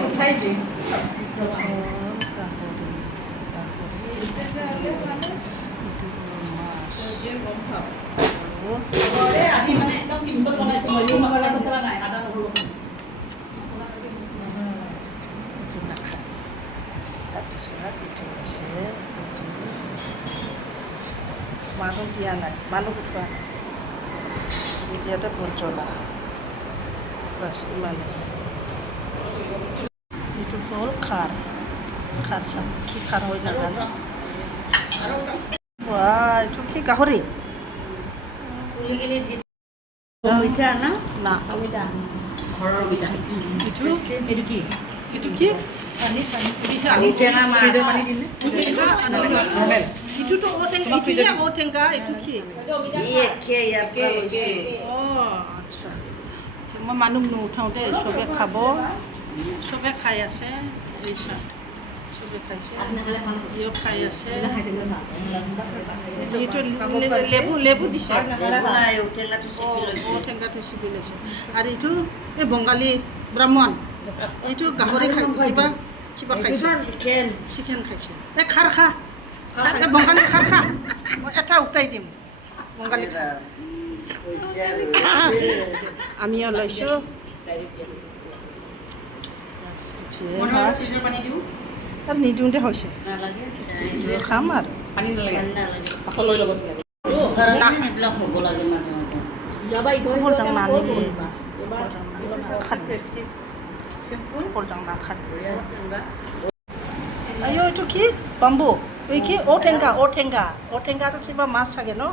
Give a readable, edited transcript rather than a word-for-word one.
উঠাই দিম আজি মানে একদম চিম্পল বনাইছো মই মছলা চছলা নাই আদা নহৰু নাখায় তাৰপিছত এইটো আছে মানুহ দিয়া নাই মানুহ উঠোৱা নাই এতিয়াতে বৰ জ্বলা বাছ ইমানেই এইটো হ'ল খাৰ খাৰ চাম কি খাৰ হয় নাজানো এইটো কি গাহৰি মিঠা না না মিঠা ঘৰৰ মিঠা এইটো এইটো কি এইটো কি পানী টেঙা মাছ নৰ্মেল এইটোতো ঔটেঙা ঔটেঙা এইটো কি অঁ আচ্ছা মই মানুহ নুঠাওঁ দেই চবে খাব চবে খাই আছে এই চাহ চবে খাইছে ইও খাই আছে এইটো লেবু লেবু দিছে ঔটেঙাটো চিপি লৈছে আৰু এইটো এই বঙালী ব্ৰাহ্মণ এইটো গাহৰি খাই কিবা কিবা খাইছে চিকেন খাইছে এই খাৰ খা এই বঙালী খাৰ খা মই এটা উঠাই দিম বঙালী খাৰ আমিও লৈছোঁ তাত নিদিওঁতে হৈছে খাম আৰু পানী নালাগে পাছত লৈ ল'ব আইঅ এইটো কি বাম্বু এই কি ঔটেঙা ঔটেঙাটো কিবা মাছ থাকে ন